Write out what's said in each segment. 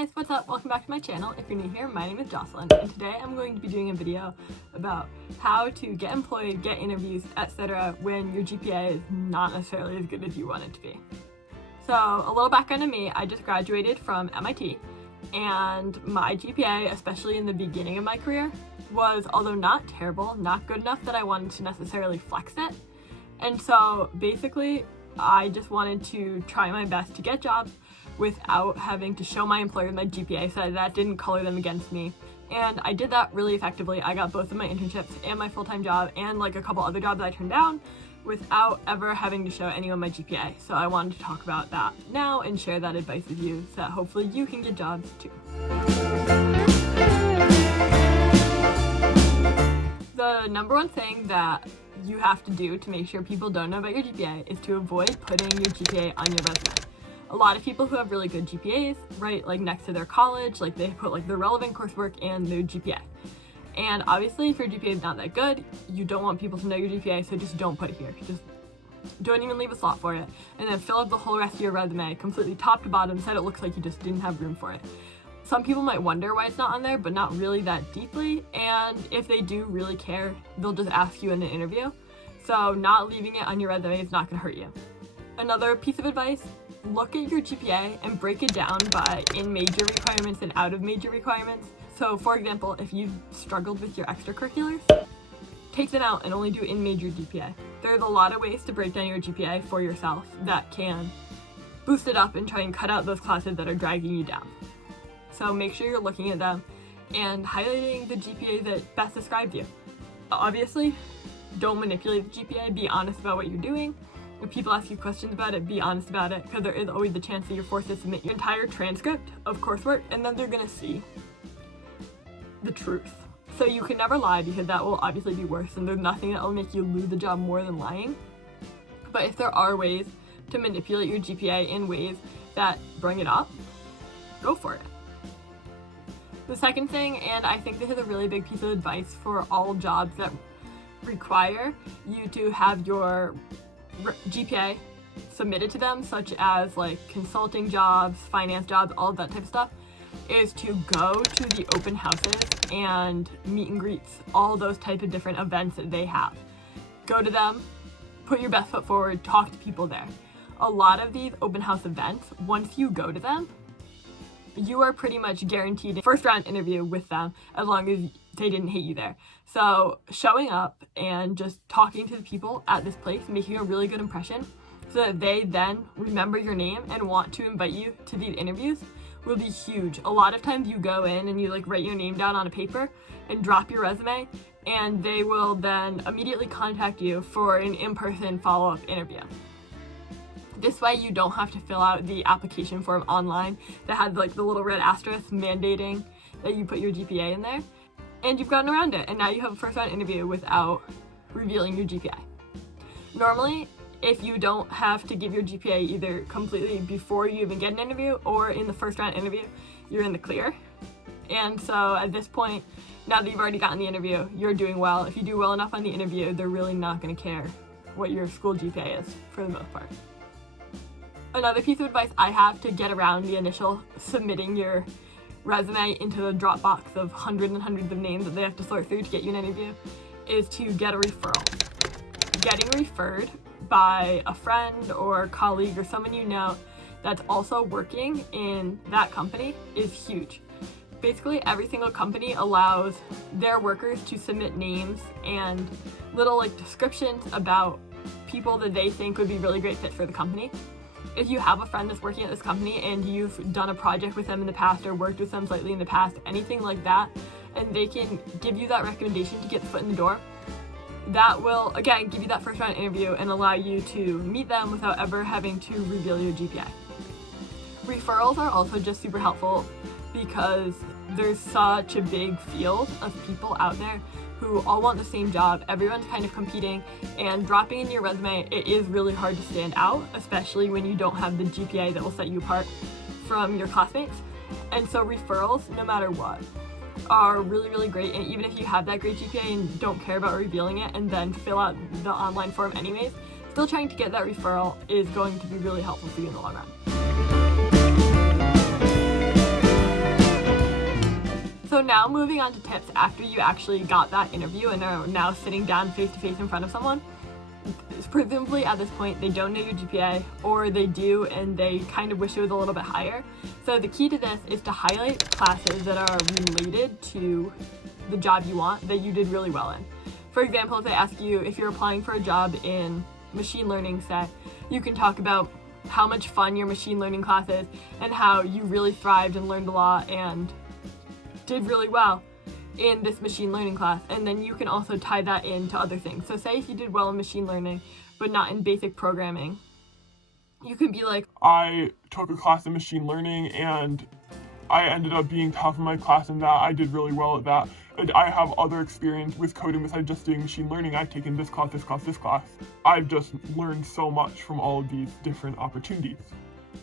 Hey guys, what's up? Welcome back to my channel. If you're new here, my name is Jocelyn, and today I'm going to be doing a video about how to get employed, get interviews, etc. when your GPA is not necessarily as good as you want it to be. So a little background on me, I just graduated from MIT, and my GPA, especially in the beginning of my career, was, although not terrible, not good enough that I wanted to necessarily flex it. And so basically, I just wanted to try my best to get jobs without having to show my employer my GPA so that didn't color them against me. And I did that really effectively. I got both of my internships and my full-time job and like a couple other jobs I turned down without ever having to show anyone my GPA. So I wanted to talk about that now and share that advice with you so that hopefully you can get jobs too. The number one thing that you have to do to make sure people don't know about your GPA is to avoid putting your GPA on your resume. A lot of people who have really good GPAs write like next to their college, like they put like their relevant coursework and their GPA. And obviously if your GPA is not that good, you don't want people to know your GPA, so just don't put it here. Just don't even leave a slot for it. And then fill up the whole rest of your resume completely top to bottom so that it looks like you just didn't have room for it. Some people might wonder why it's not on there, but not really that deeply. And if they do really care, they'll just ask you in an interview. So not leaving it on your resume is not gonna hurt you. Another piece of advice, look at your GPA and break it down by in major requirements and out of major requirements. So for example, if you've struggled with your extracurriculars, take them out and only do in major GPA. There's a lot of ways to break down your GPA for yourself that can boost it up and try and cut out those classes that are dragging you down. So make sure you're looking at them and highlighting the GPA that best describes you. Obviously, don't manipulate the GPA, be honest about what you're doing. If people ask you questions about it, be honest about it, because there is always the chance that you're forced to submit your entire transcript of coursework, and then they're gonna see the truth. So you can never lie, because that will obviously be worse, and there's nothing that will make you lose the job more than lying. But if there are ways to manipulate your GPA in ways that bring it up, go for it. The second thing, and I think this is a really big piece of advice for all jobs that require you to have your GPA submitted to them, such as like consulting jobs, finance jobs, all of that type of stuff, is to go to the open houses and meet and greets, all those type of different events that they have. Go to them, put your best foot forward, talk to people there. A lot of these open house events, once you go to them, you are pretty much guaranteed a first round interview with them as long as they didn't hate you there. So showing up and just talking to the people at this place, making a really good impression so that they then remember your name and want to invite you to these interviews will be huge. A lot of times you go in and you like write your name down on a paper and drop your resume, and they will then immediately contact you for an in-person follow-up interview. This way you don't have to fill out the application form online that has like the little red asterisk mandating that you put your GPA in there. And you've gotten around it, and now you have a first round interview without revealing your GPA. Normally, if you don't have to give your GPA either completely before you even get an interview or in the first round interview, you're in the clear. And so at this point, now that you've already gotten the interview, you're doing well. If you do well enough on the interview, they're really not going to care what your school GPA is for the most part. Another piece of advice I have to get around the initial submitting your resume into the Dropbox of hundreds and hundreds of names that they have to sort through to get you an interview is to get a referral. Getting referred by a friend or colleague or someone you know that's also working in that company is huge. Basically, every single company allows their workers to submit names and little like descriptions about people that they think would be really great fit for the company. If you have a friend that's working at this company and you've done a project with them in the past or worked with them slightly in the past, anything like that, and they can give you that recommendation to get the foot in the door, that will, again, give you that first round interview and allow you to meet them without ever having to reveal your GPA. Referrals are also just super helpful because there's such a big field of people out there who all want the same job. Everyone's kind of competing, and dropping in your resume, it is really hard to stand out, especially when you don't have the GPA that will set you apart from your classmates. And so referrals, no matter what, are really, really great. And even if you have that great GPA and don't care about revealing it and then fill out the online form anyways, still trying to get that referral is going to be really helpful for you in the long run. So now moving on to tips after you actually got that interview and are now sitting down face to face in front of someone. Presumably at this point they don't know your GPA, or they do and they kind of wish it was a little bit higher. So the key to this is to highlight classes that are related to the job you want that you did really well in. For example, if they ask you if you're applying for a job in machine learning, say, you can talk about how much fun your machine learning class is and how you really thrived and learned a lot and did really well in this machine learning class. And then you can also tie that into other things. So say if you did well in machine learning but not in basic programming, you can be like, I took a class in machine learning and I ended up being top of my class in that. I did really well at that. And I have other experience with coding besides just doing machine learning. I've taken this class, this class, this class. I've just learned so much from all of these different opportunities.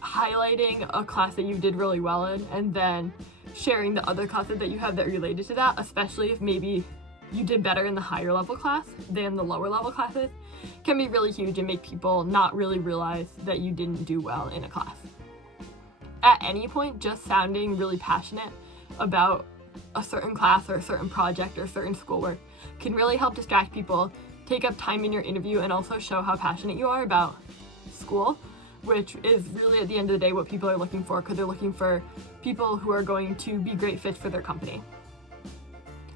Highlighting a class that you did really well in and then sharing the other classes that you have that are related to that, especially if maybe you did better in the higher level class than the lower level classes, can be really huge and make people not really realize that you didn't do well in a class. At any point, just sounding really passionate about a certain class or a certain project or certain schoolwork can really help distract people, take up time in your interview, and also show how passionate you are about school, which is really at the end of the day what people are looking for, because they're looking for people who are going to be great fits for their company.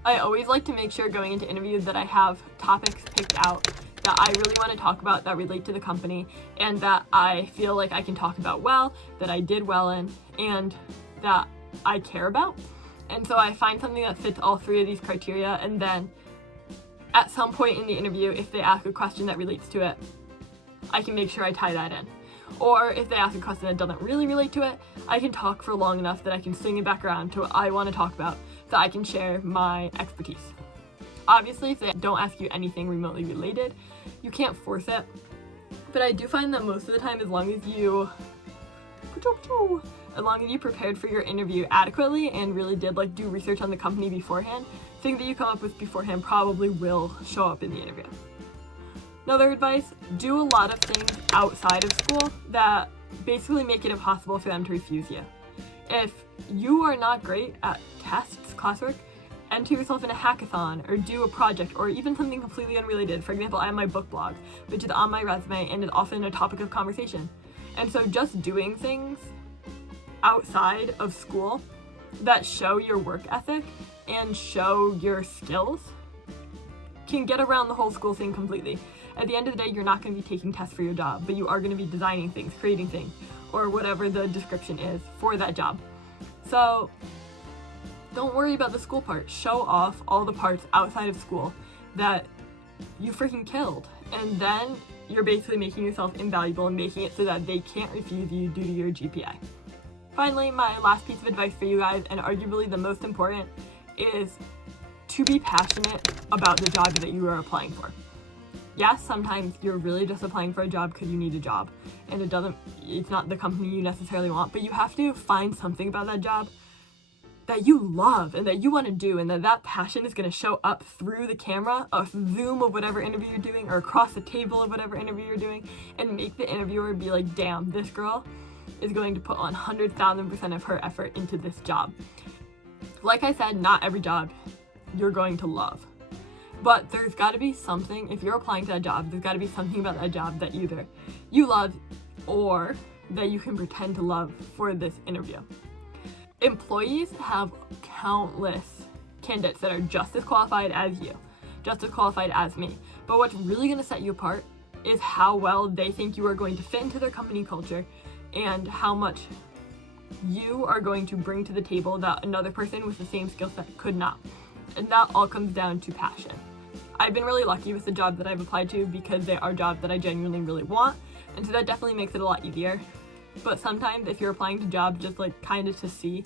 I always like to make sure going into interviews that I have topics picked out that I really want to talk about that relate to the company and that I feel like I can talk about well, that I did well in, and that I care about. And so I find something that fits all three of these criteria, and then at some point in the interview, if they ask a question that relates to it, I can make sure I tie that in. Or if they ask a question that doesn't really relate to it, I can talk for long enough that I can swing it back around to what I want to talk about so I can share my expertise. Obviously, if they don't ask you anything remotely related, you can't force it. But I do find that most of the time, as long as you prepared for your interview adequately and really did do research on the company beforehand, things that you come up with beforehand probably will show up in the interview. Another advice, do a lot of things outside of school that basically make it impossible for them to refuse you. If you are not great at tests, classwork, enter yourself in a hackathon or do a project or even something completely unrelated. For example, I have my book blog, which is on my resume and is often a topic of conversation. And so just doing things outside of school that show your work ethic and show your skills can get around the whole school thing completely. At the end of the day, you're not going to be taking tests for your job, but you are going to be designing things, creating things, or whatever the description is for that job. So don't worry about the school part. Show off all the parts outside of school that you freaking killed. And then you're basically making yourself invaluable and making it so that they can't refuse you due to your GPA. Finally, my last piece of advice for you guys, and arguably the most important, is to be passionate about the job that you are applying for. Yes, sometimes you're really just applying for a job because you need a job and it's not the company you necessarily want, but you have to find something about that job that you love and that you want to do, and that passion is going to show up through the camera, a Zoom of whatever interview you're doing, or across the table of whatever interview you're doing, and make the interviewer be like, damn, this girl is going to put 100,000% of her effort into this job. Like I said, not every job you're going to love. But there's got to be something, if you're applying to that job, there's got to be something about that job that either you love or that you can pretend to love for this interview. Employees have countless candidates that are just as qualified as you, just as qualified as me. But what's really going to set you apart is how well they think you are going to fit into their company culture and how much you are going to bring to the table that another person with the same skill set could not. And that all comes down to passion. I've been really lucky with the job that I've applied to because they are jobs that I genuinely really want, and so that definitely makes it a lot easier. But sometimes if you're applying to jobs just kind of to see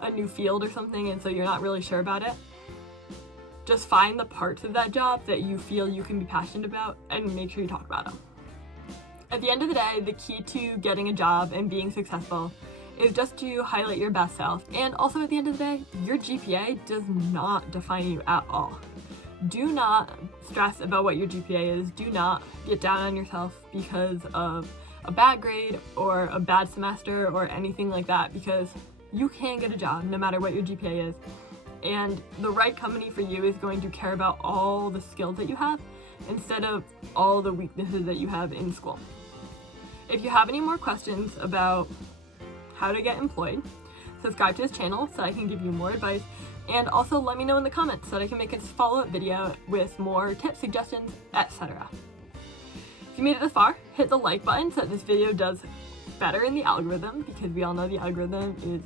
a new field or something, and so you're not really sure about it, just find the parts of that job that you feel you can be passionate about and make sure you talk about them. At the end of the day, the key to getting a job and being successful is just to highlight your best self. And also at the end of the day, your GPA does not define you at all. Do not stress about what your GPA is. Do not get down on yourself because of a bad grade or a bad semester or anything like that, because you can get a job no matter what your GPA is. And the right company for you is going to care about all the skills that you have instead of all the weaknesses that you have in school. If you have any more questions about how to get employed, subscribe to this channel so I can give you more advice, and also let me know in the comments so that I can make a follow-up video with more tips, suggestions, etc. If you made it this far, hit the like button so that this video does better in the algorithm, because we all know the algorithm is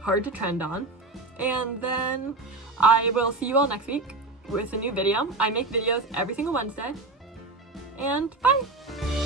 hard to trend on. And then I will see you all next week with a new video. I make videos every single Wednesday, and bye!